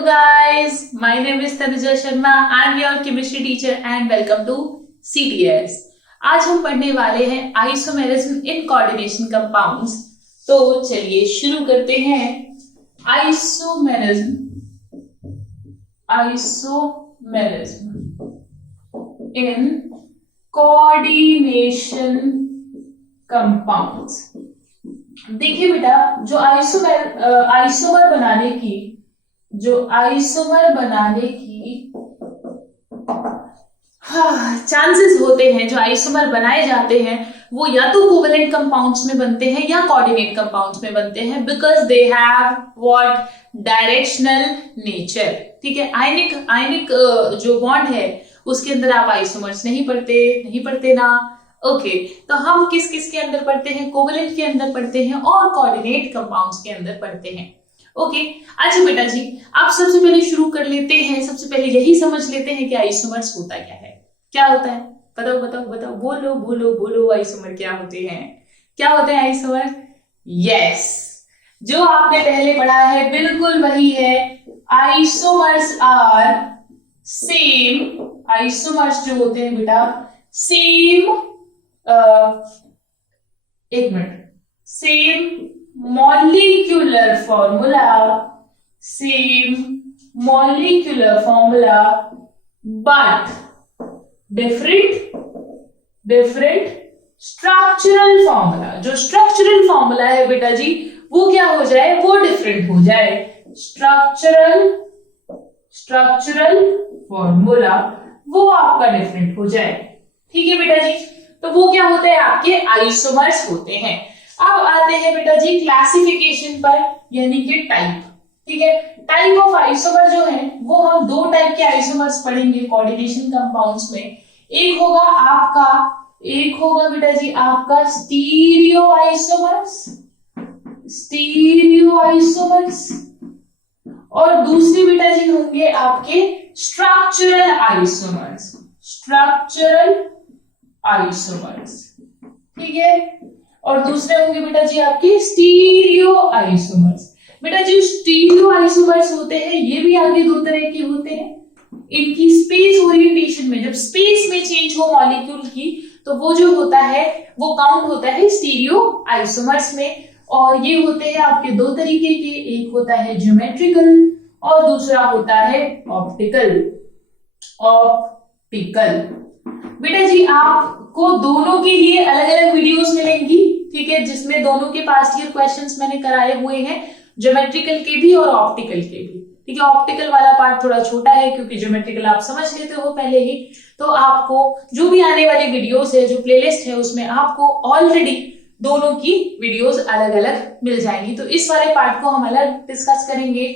Hello guys, my name is Tanuja Sharma. I am your chemistry teacher and welcome to CTS. आज हम पढ़ने वाले हैं isomerism in coordination compounds. तो चलिए शुरू करते हैं। Isomerism in coordination compounds. देखिए बेटा, जो आइसोमर बनाने की चांसेस होते हैं, जो आइसोमर बनाए जाते हैं वो या तो कोवेलेंट कंपाउंड्स में बनते हैं या कोऑर्डिनेट कंपाउंड्स में बनते हैं, because they have what directional nature. ठीक है, आयनिक जो बॉन्ड है उसके अंदर आप आइसोमर्स नहीं पढ़ते ना। ओके, तो हम किस किस के अंदर पढ़ते हैं? कोवेलेंट के अंदर पढ़ते हैं और कोऑर्डिनेट कंपाउंड्स के अंदर पढ़ते हैं। ओके, अच्छा बेटा जी, आप सबसे पहले शुरू कर लेते हैं। सबसे पहले यही समझ लेते हैं कि आइसोमर्स होता क्या होता है। बताओ, बोलो आइसोमर क्या होते हैं? क्या होते हैं आइसोमर? यस, जो आपने पहले पढ़ा है बिल्कुल वही है। Isomers are same. आइसोमर्स जो होते हैं बेटा same same molecular formula but different structural formula। जो structural formula है बेटा जी वो क्या हो जाए? वो different हो जाए। structural formula वो आपका different हो जाए। ठीक है बेटा जी, तो वो क्या होते हैं? आपके आइसोमर्स होते हैं। अब आते हैं बेटा जी क्लासिफिकेशन पर, यानी कि टाइप। ठीक है, टाइप ऑफ आइसोमर जो है वो हम दो टाइप के आइसोमर्स पढ़ेंगे कोऑर्डिनेशन कंपाउंड्स में। एक होगा बेटा जी आपका स्टीरियो आइसोमर्स, और दूसरी बेटा जी होंगे आपके स्ट्रक्चरल आइसोमर्स। ठीक है, और दूसरे होंगे बेटा जी आपके स्टीरियो आइसोमर्स। बेटा जी स्टीरियो आइसोमर्स होते हैं ये भी आगे दो तरह के होते हैं। इनकी स्पेस ओरिएंटेशन में, जब स्पेस में चेंज हो मॉलिक्यूल की, तो वो जो होता है वो काउंट होता है स्टीरियो आइसोमर्स में। और ये होते हैं आपके दो तरीके के, एक होता है ज्योमेट्रिकल और दूसरा होता है ऑप्टिकल। बेटा जी आपको दोनों के लिए अलग अलग वीडियोस मिलेंगी। ठीक है, जिसमें दोनों के पास्ट ईयर क्वेश्चंस मैंने कराए हुए हैं, ज्योमेट्रिकल के भी और ऑप्टिकल के भी। ठीक है, ऑप्टिकल वाला पार्ट थोड़ा छोटा है क्योंकि ज्योमेट्रिकल आप समझ लेते हो पहले ही। तो आपको जो भी आने वाली वीडियोस है, जो प्लेलिस्ट है, उसमें आपको ऑलरेडी दोनों की वीडियोस अलग अलग मिल जाएंगी। तो इस वाले पार्ट को हम अलग डिस्कस करेंगे।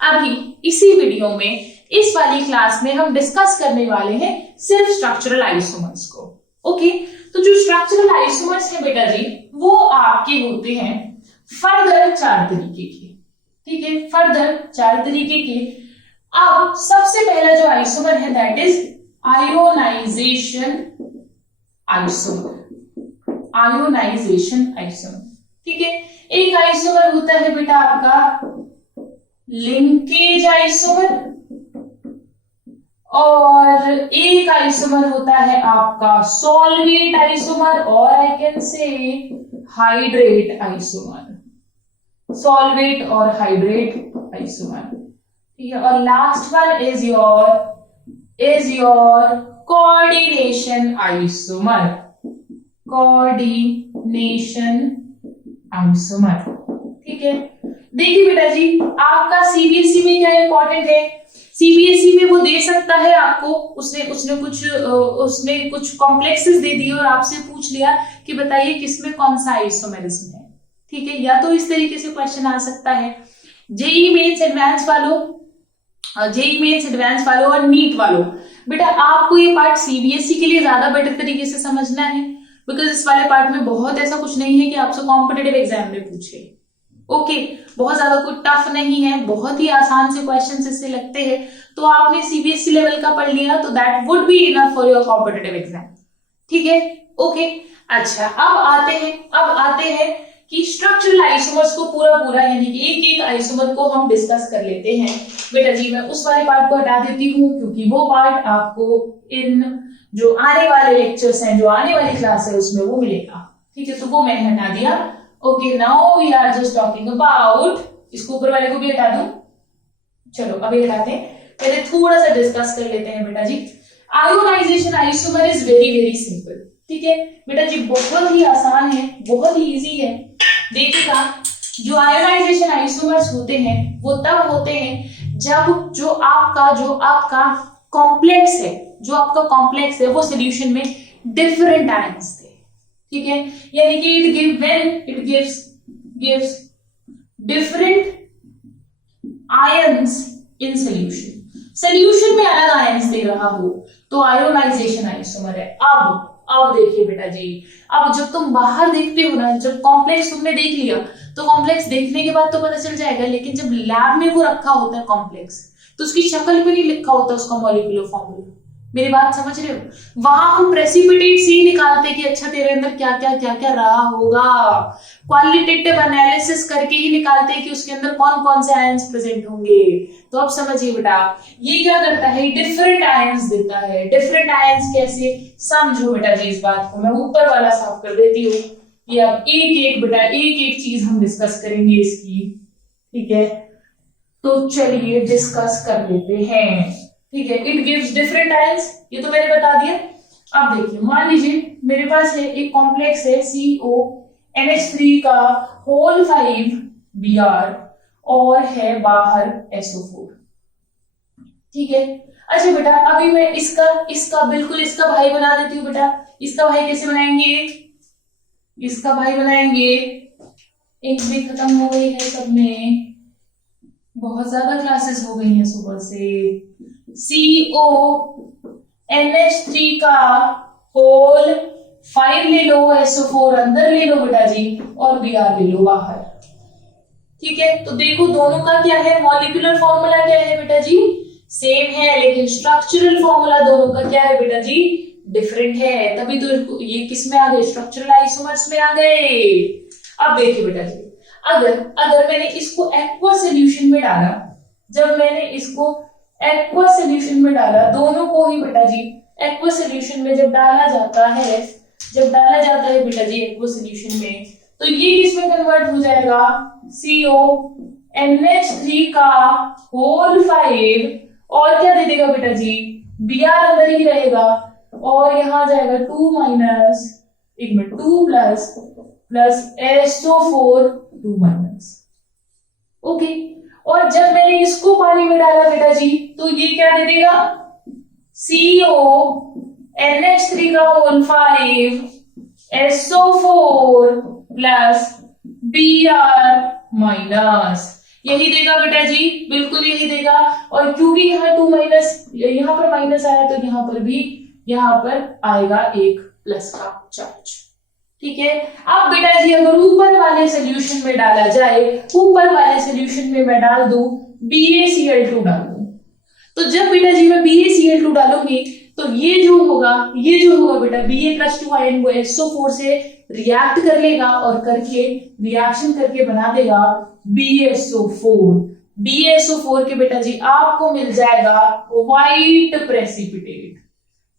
अभी इसी वीडियो में, इस वाली क्लास में हम डिस्कस करने वाले हैं सिर्फ स्ट्रक्चरल आइसोमर्स को। ओके, तो जो स्ट्रक्चरल आइसोमर्स है बेटा जी वो आपके होते हैं फर्दर 4 तरीके के। ठीक है, फर्दर 4 तरीके के। अब सबसे पहला जो आइसोमर है दैट इज आयोनाइजेशन आइसोमर। ठीक है, एक आइसोमर होता है बेटा आपका लिंकेज आइसोमर, और एक आइसोमर होता है आपका सॉल्वेट आइसोमर, और I can say hydrate isomer. Solvate और हाइड्रेट आइसोमर। ठीक है, और last one is your coordination isomer. ठीक है, देखिए बेटा जी आपका सीबीएसई में क्या इंपॉर्टेंट है। सीबीएसई में वो दे सकता है आपको, उसने कुछ कॉम्प्लेक्सेस दे दिए और आपसे पूछ लिया कि बताइए किसमें कौन सा आइसोमेरिज्म है। ठीक है, या तो इस तरीके से क्वेश्चन आ सकता है। जेईई मेंस एडवांस वालों और नीट वालों, बेटा आपको ये पार्ट सीबीएसई के लिए ज्यादा बेटर तरीके से समझना है, बिकॉज इस वाले पार्ट में बहुत ऐसा कुछ नहीं है कि आपसे कॉम्पिटिटिव एग्जाम में पूछे। ओके, बहुत ज्यादा कुछ टफ नहीं है, बहुत ही आसान से क्वेश्चंस इससे लगते हैं। तो आपने सीबीएसई लेवल का पढ़ लिया तो that would be enough for your competitive exam. ठीक है, ओके। अच्छा, अब आते हैं कि स्ट्रक्चरल आइसोमर्स को पूरा यानी कि एक एक आइसोमर को हम डिस्कस कर लेते हैं। बेटा जी मैं उस वाले पार्ट को हटा देती हूँ क्योंकि वो पार्ट आपको इन जो आने वाले लेक्चर्स हैं, जो आने वाली क्लास है उसमें वो मिलेगा। ठीक है, तो वो मैंने हटा दिया। Okay, now we are just talking about, इसको ऊपर वाले को भी हटा दूं, चलो अभी हटाते हैं, पहले थोड़ा सा डिस्कस कर लेते हैं। बेटा जी ionization isomer is very simple. ठीक है बेटा जी, बहुत ही आसान है, बहुत ही इजी है। देखिएगा जो आयोनाइजेशन आइसोमर्स होते हैं वो तब होते हैं जब जो आपका कॉम्प्लेक्स है वो सॉल्यूशन में डिफरेंट आयंस थे। ठीक है, यानी कि it gives different ions in solution में अलग आयंस दे रहा हो तो आयोनाइजेशन आइसोमर है। अब देखिए बेटा जी, अब जब तुम बाहर देखते हो ना, जब कॉम्प्लेक्स तुमने देख लिया तो कॉम्प्लेक्स देखने के बाद तो पता चल जाएगा, लेकिन जब लैब में वो रखा होता है कॉम्प्लेक्स तो उसकी शक्ल पे नहीं लिखा होता उसका मॉलिक्यूलर फॉर्मूला। मेरी बात समझ रहे हो? वहां हम प्रेसिपिटेट से ही निकालते कि अच्छा तेरे अंदर क्या क्या रहा होगा, क्वालिटेटिव एनालिसिस करके ही निकालते कि उसके अंदर कौन कौन से आयंस प्रेजेंट होंगे। तो अब समझिए बेटा, ये क्या करता है, डिफरेंट आयंस देता है। डिफरेंट आयंस कैसे, समझो बेटा जी इस बात को। मैं ऊपर वाला साफ कर देती हूँ, ये अब एक एक चीज हम डिस्कस करेंगे इसकी। ठीक है, तो चलिए डिस्कस कर लेते हैं। ठीक है, इट गिव्स डिफरेंट आयंस, ये तो मैंने बता दिया। अब देखिए, मान लीजिए मेरे पास है एक कॉम्प्लेक्स है CONH3 का होल 5 Br और है बाहर SO4। ठीक है, अच्छा बेटा अभी मैं इसका बिल्कुल इसका भाई बना देती हूँ। बेटा इसका भाई कैसे बनाएंगे, इसका भाई बनाएंगे, एक भी खत्म हो गई है सब में, बहुत ज्यादा क्लासेस हो गई हैं सुबह से। CONH3 का होल 5 ले लो, SO4 अंदर ले लो बेटा जी, और Br ले लो बाहर। ठीक है, तो देखो दोनों का क्या है, मॉलिक्यूलर फॉर्मूला क्या है बेटा जी, सेम है, लेकिन स्ट्रक्चरल फॉर्मूला दोनों का क्या है बेटा जी, डिफरेंट है। तभी तो ये किस में आ गए, स्ट्रक्चरल आइसोमर्स में आ गए। अब देखिए बेटा जी, अगर मैंने इसको एक्वा सॉल्यूशन में डाला, जब मैंने इसको एक्वा सॉल्यूशन में डाला, दोनों को ही बेटा जी एक्वा सॉल्यूशन में जब डाला जाता है बेटा जी एक्वा सॉल्यूशन में, तो ये किसमें कन्वर्ट हो जाएगा, CONH3 का होल 5 और क्या दे देगा बेटा जी, Br अंदर ही रहेगा और यहां जाएगा 2 प्लस SO4 2 माइनस। ओके, और जब मैंने इसको पानी में डाला बेटा जी तो ये क्या दे देगा, CONH3 का whole 5 SO4 plus Br minus, यही देगा बेटा जी, बिल्कुल यही देगा। और क्योंकि यहाँ 2 माइनस, यहाँ पर माइनस आया तो यहाँ पर आएगा एक प्लस का चार्ज। ठीक है, अब बेटा जी अगर ऊपर वाले सॉल्यूशन में डाला जाए, ऊपर वाले सॉल्यूशन में मैं डाल दूं BaCl2 डाल दूं, तो जब बेटा जी मैं BaCl2 डालूंगी तो ये जो होगा बेटा Ba+2 आयन वो SO4 से रिएक्ट कर लेगा और रिएक्शन करके बना देगा BaSO4 के बेटा जी आपको मिल जाएगा व्हाइट प्रेसिपिटेट।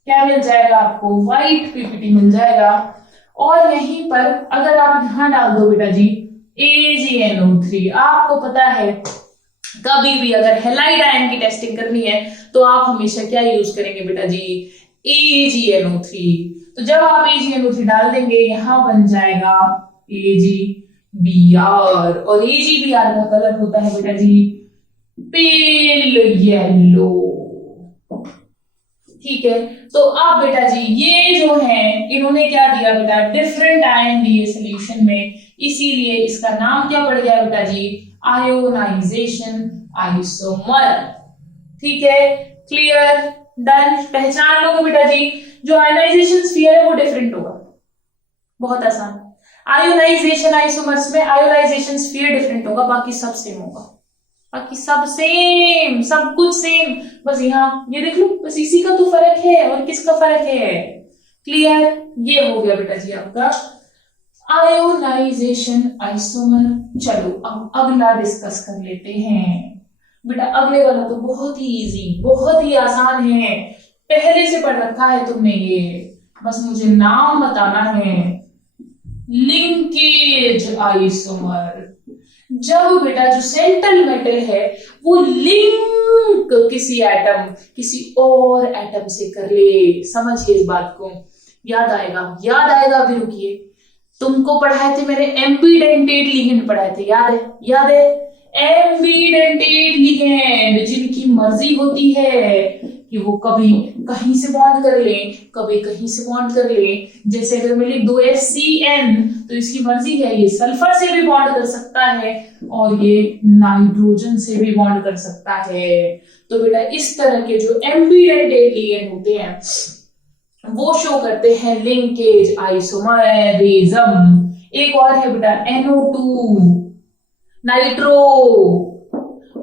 क्या मिल जाएगा आपको, व्हाइट पीपीटी मिल जाएगा। और यहीं पर अगर आप यहां डाल दो बेटा जी AgNO3, आपको पता है कभी भी अगर हैलाइड आयन की टेस्टिंग करनी है तो आप हमेशा क्या यूज करेंगे बेटा जी, AgNO3। तो जब आप AgNO3 डाल देंगे यहां बन जाएगा AgBr, और AgBr का कलर होता है बेटा जी पेल येलो। ठीक है, तो अब बेटा जी ये जो है इन्होंने क्या दिया बेटा, डिफरेंट आयन दिए सॉल्यूशन में, इसीलिए इसका नाम क्या पड़ गया बेटा जी, आयोनाइजेशन आइसोमर। ठीक है, क्लियर, डन, पहचान लोगे बेटा जी, जो आयोनाइजेशन स्फीयर है वो डिफरेंट होगा, बहुत आसान। आयोनाइजेशन आइसोमर्स में आयोनाइजेशन स्फीयर डिफरेंट होगा, बाकी सब सेम होगा, बाकी सब सेम, सब कुछ सेम, बस यहाँ ये देख लो, बस इसी का तो फर्क है, और किसका फर्क है, क्लियर। ये हो गया बेटा जी आपका आयोनाइजेशन आइसोमर। चलो अब अगला डिस्कस कर लेते हैं बेटा। अगले वाला तो बहुत ही इजी, बहुत ही आसान है, पहले से पढ़ रखा है तुमने ये, बस मुझे नाम बताना है। Linkage isomer. जब बेटा जो सेंट्रल मेटल है वो लिंक किसी एटम, किसी और एटम से कर ले। समझिए इस बात को, याद आएगा, याद आएगा। अभी रुकिए, तुमको पढ़ाए थे मैंने एम्बीडेंटेड लिगेंड पढ़ाए थे, याद है? याद है? एम्बीडेंटेड लिगेंड जिनकी मर्जी होती है कि वो कभी कहीं से बॉन्ड कर ले, कभी कहीं से बॉन्ड कर ले। जैसे अगर मैं लिख दो HCN तो इसकी मर्जी है, ये सल्फर से भी बॉन्ड कर सकता है और ये नाइट्रोजन से भी बॉन्ड कर सकता है। तो बेटा इस तरह के जो एम्बीडेंटेड लिगेंड होते हैं वो शो करते हैं लिंकेज आइसोमरिज्म। एक और है बेटा NO2 नाइट्रो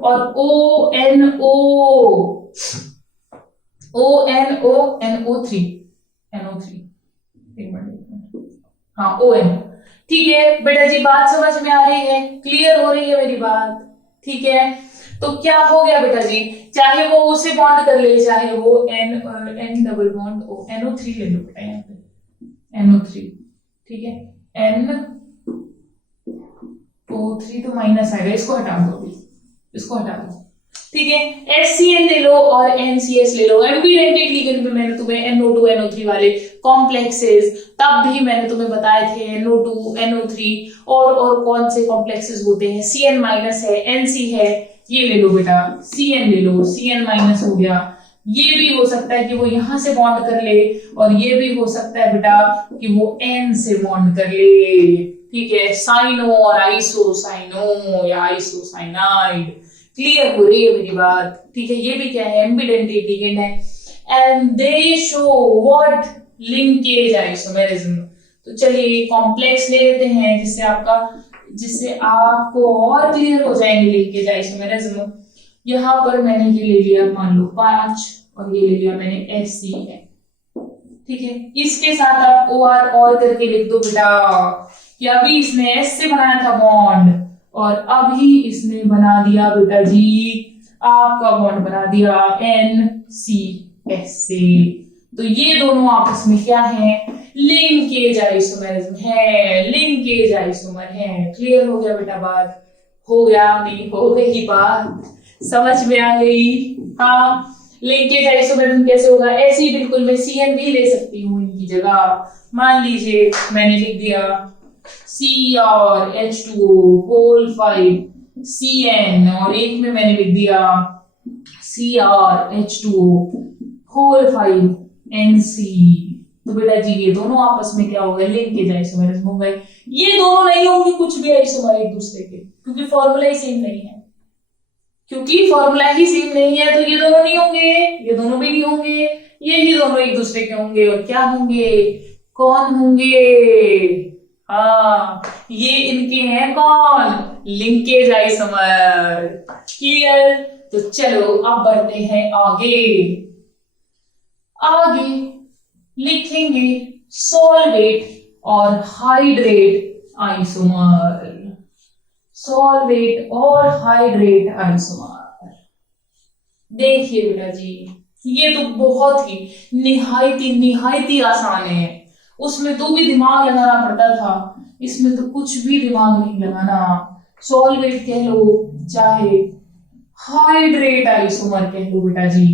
और ONO NO3 एक मिनट, हाँ ON। ठीक है बेटा जी, बात समझ में आ रही है, क्लियर हो रही है मेरी बात? ठीक है, तो क्या हो गया बेटा जी, चाहे वो उसे बॉन्ड कर ले, चाहे वो N double bond O, NO3 ले लो बेटा यहाँ पे, NO3। ठीक है, NO3 तो माइनस आएगा, इसको हटा दो अभी, इसको हटा दो। ठीक है, HCN ले लो और NCS ले लो। एम्बीडेंटेड लिगेंड में मैंने तुम्हें NO2 NO3 वाले कॉम्प्लेक्सेस तब भी मैंने तुम्हें बताए थे, NO2 NO3 और कौन से कॉम्प्लेक्सेस होते हैं। CN माइनस है, NC है, ये ले लो बेटा, CN ले लो, CN माइनस हो गया। ये भी हो सकता है कि वो यहां से बॉन्ड कर ले और ये भी हो सकता है बेटा कि वो N से बॉन्ड कर ले। ठीक है, साइनो और आइसोसाइनो या आइसोसाइनाइड। क्लियर हो रही है मेरी बात? ठीक है, ये भी क्या है, एम्बीडेंटेड लिगेंड है and they show what, linkage isomerism. तो चलिए कॉम्प्लेक्स ले लेते हैं जिससे आपको और क्लियर हो जाएंगे लिंकेज आइसोमेरिज्म। यहां पर मैंने ये ले लिया मान लो 5 और ये ले लिया मैंने HCN। ठीक है, इसके साथ आप OR और करके लिख दो बेटा कि अभी इसने S से बनाया था बॉन्ड और अभी इसने बना दिया बेटा जी आपका बॉन्ड बना दिया NCS से। तो ये दोनों आपस में क्या है, लिंकेज आइसोमेरिज्म है, लिंकेज आइसोमर है। क्लियर हो गया बेटा बात? हो गया नहीं? हो गई बात? समझ में आ गई? हाँ, लिंकेज आइसोमेरिज्म कैसे होगा? ऐसे ही बिल्कुल मैं CN भी ले सकती हूँ इनकी जगह। मान लीजिए मैंने लिख दिया CrH2O होल 5 CN और एक में मैंने लिख दिया CrH2O होल 5 NC। तो बेटा जी ये दोनों आपस में क्या हो गए, लिंकेज आइसोमेरिज्म हो गए। ये दोनों नहीं होंगे कुछ भी आइसोमर एक दूसरे के, क्योंकि फॉर्मूला ही सेम नहीं है। क्योंकि फॉर्मूला ही सेम नहीं है तो ये दोनों नहीं होंगे, ये दोनों भी नहीं होंगे, ये ही दोनों एक दूसरे के होंगे। और क्या होंगे, कौन होंगे? हाँ, ये इनके हैं कौन, लिंकेज आइसोमर। क्लियर? तो चलो अब बढ़ते हैं आगे। आगे लिखेंगे सॉल्वेट और हाइड्रेट आइसोमर। सॉल्वेट और हाइड्रेट आइसोमर। देखिए बेटा जी ये तो बहुत ही निहायती आसान है। उसमें तो भी दिमाग लगाना पड़ता था, इसमें तो कुछ भी दिमाग नहीं लगाना। सॉल्वेट कह लो चाहे हाइड्रेट आइसोमर कह लो बेटा जी,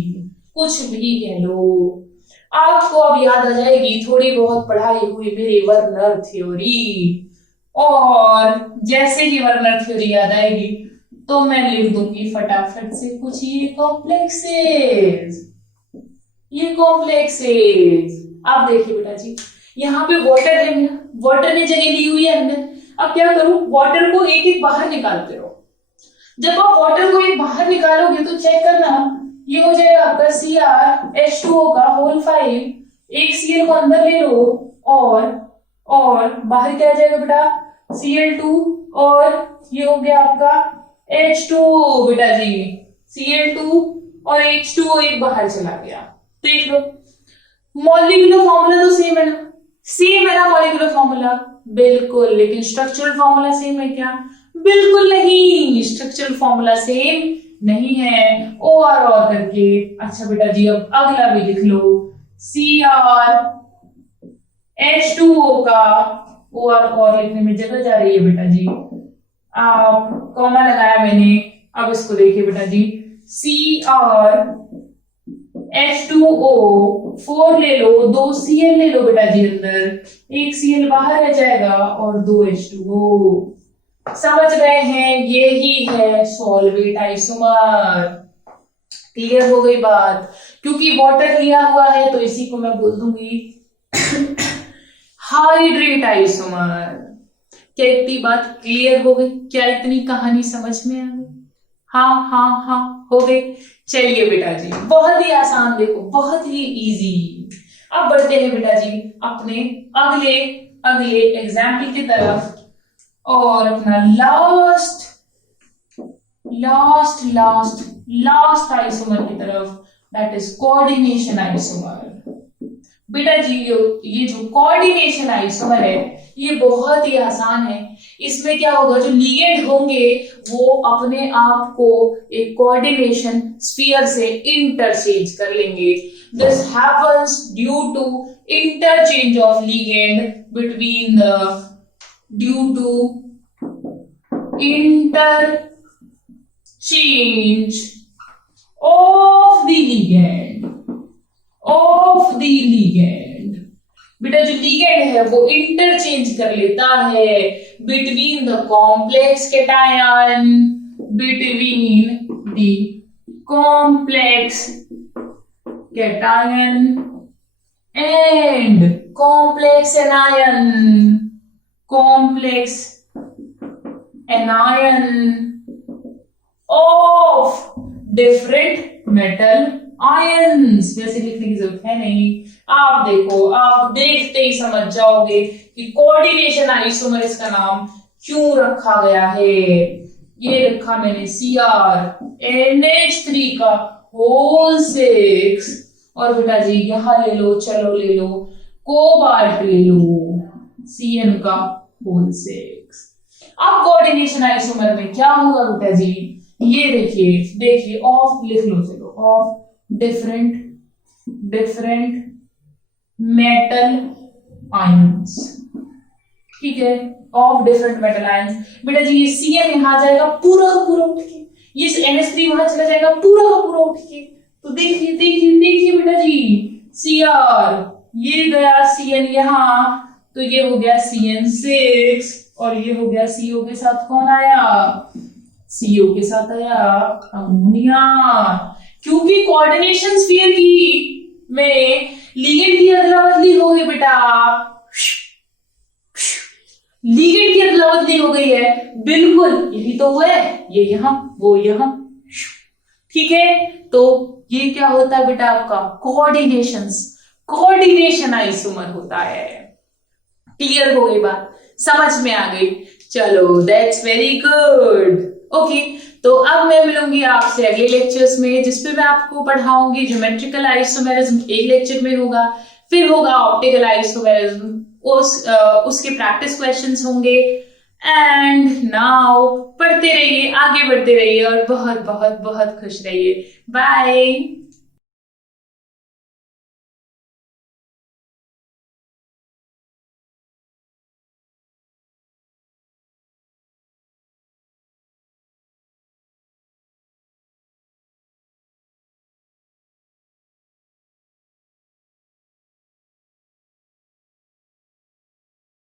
कुछ भी कह लो। आपको अब याद आ जाएगी थोड़ी बहुत पढ़ाई हुई मेरी वर्नर थ्योरी, और जैसे ही वर्नर थ्योरी याद आएगी तो मैं लिख दूंगी फटाफट से कुछ ये कॉम्प्लेक्सेस। आप देखिए बेटा जी यहाँ पे वाटर है ना, वाटर ने जगह ली हुई है अंदर। अब क्या करूं, वाटर को एक एक बाहर निकालते रहो। जब आप वाटर को एक बाहर निकालोगे तो चेक करना ये हो जाएगा आपका CrH2O का होल 5। एक Cl को अंदर ले लो और बाहर क्या आ जाएगा बेटा, Cl2 और ये हो गया आपका H2O बेटा जी। Cl2 और H2O एक बाहर चला गया। देख लो मॉलिक्यूलर फॉर्मूला तो सेम है ना, सेम है ना मॉलिक्यूलर फॉर्मूला। बिल्कुल, लेकिन स्ट्रक्चरल फॉर्मूला सेम है क्या? बिल्कुल नहीं, स्ट्रक्चरल फॉर्मूला सेम नहीं है। ओ आर और करके। अच्छा बेटा जी, अब अगला भी लिख लो। Cr H2O का ओ और लिखने में जगह जा रही है बेटा जी। आप कॉमा लगाया मैंने। अब इसको देखिए बेटा जी, Cr H2O 4 ले लो, 2 Cl ले लो बेटा जी अंदर, एक Cl बाहर रह जाएगा और 2 H2O। समझ गए हैं? ये ही है सॉल्वेट आइसोमर। क्लियर हो गई बात? क्योंकि वाटर लिया हुआ है तो इसी को मैं बोल दूंगी हाइड्रेट आइसोमर। क्या इतनी बात क्लियर हो गई? क्या इतनी कहानी समझ में आ गई? हाँ हाँ हाँ हो गई। चलिए बेटा जी, बहुत ही आसान, देखो बहुत ही इजी। अब बढ़ते हैं बेटा जी अपने अगले अगले एग्जाम्पल की तरफ, और अपना last last last last isomer की तरफ, दैट इज कोऑर्डिनेशन आइसोमर। बेटा जी ये जो कोऑर्डिनेशन आइसोमर है ये बहुत ही आसान है। इसमें क्या होगा, जो लिगेंड होंगे वो अपने आप को एक कोऑर्डिनेशन स्फीयर से इंटरचेंज कर लेंगे। This happens due to interchange of ligand between the due to interchange of the ligand. बेटा जो लिगेंड है वो इंटरचेंज कर लेता है between the complex cation, between the complex cation and complex anion, complex anion of different metal ions. वैसे लिखने की जरूरत है नहीं, आप देखो, आप देखते ही समझ जाओगे कि कोऑर्डिनेशन आइसोमर इसका नाम क्यों रखा गया है। ये रखा मैंने CrNH3 का होल 6, और बेटा जी यहां ले लो, चलो ले लो, कोबाल्ट ले लो, Cn का होल 6। अब कोऑर्डिनेशन आइसोमर में क्या होगा बेटा जी, ये देखिए ऑफ लिख लो, चलो ऑफ डिफरेंट मेटल आयंस। ठीक है, ऑफ डिफरेंट मेटल आयंस। बेटा जी ये Cn यहां आ जाएगा पूरा का पूरा उठ के, ये NH3 वहां चला जाएगा पूरा का पूरा उठ के। तो देखिए बेटा जी, Cr ये गया Cn यहां, तो ये हो गया CN6, और ये हो गया CO के साथ कौन आया, CO के साथ आया अमोनिया। क्योंकि कोऑर्डिनेशन स्फीयर की में लिगेंड की अदला बदली हो गई बेटा, लिगेंड की अदला बदली हो गई है, बिल्कुल यही तो हुआ है, ये यहां वो यहां। ठीक है, तो ये क्या होता है बेटा, आपका कोऑर्डिनेशन आइसोमर होता है। क्लियर हो गई बात, समझ में आ गई? चलो दैट्स वेरी गुड। ओके, तो अब मैं मिलूंगी आपसे अगले लेक्चर्स में, जिसपे मैं आपको पढ़ाऊंगी ज्योमेट्रिकल आइसोमेरिज्म, एक लेक्चर में होगा, फिर होगा ऑप्टिकल आइसोमेरिज्म, उसके प्रैक्टिस क्वेश्चंस होंगे। एंड नाउ पढ़ते रहिए, आगे बढ़ते रहिए और बहुत बहुत बहुत खुश रहिए। बाय।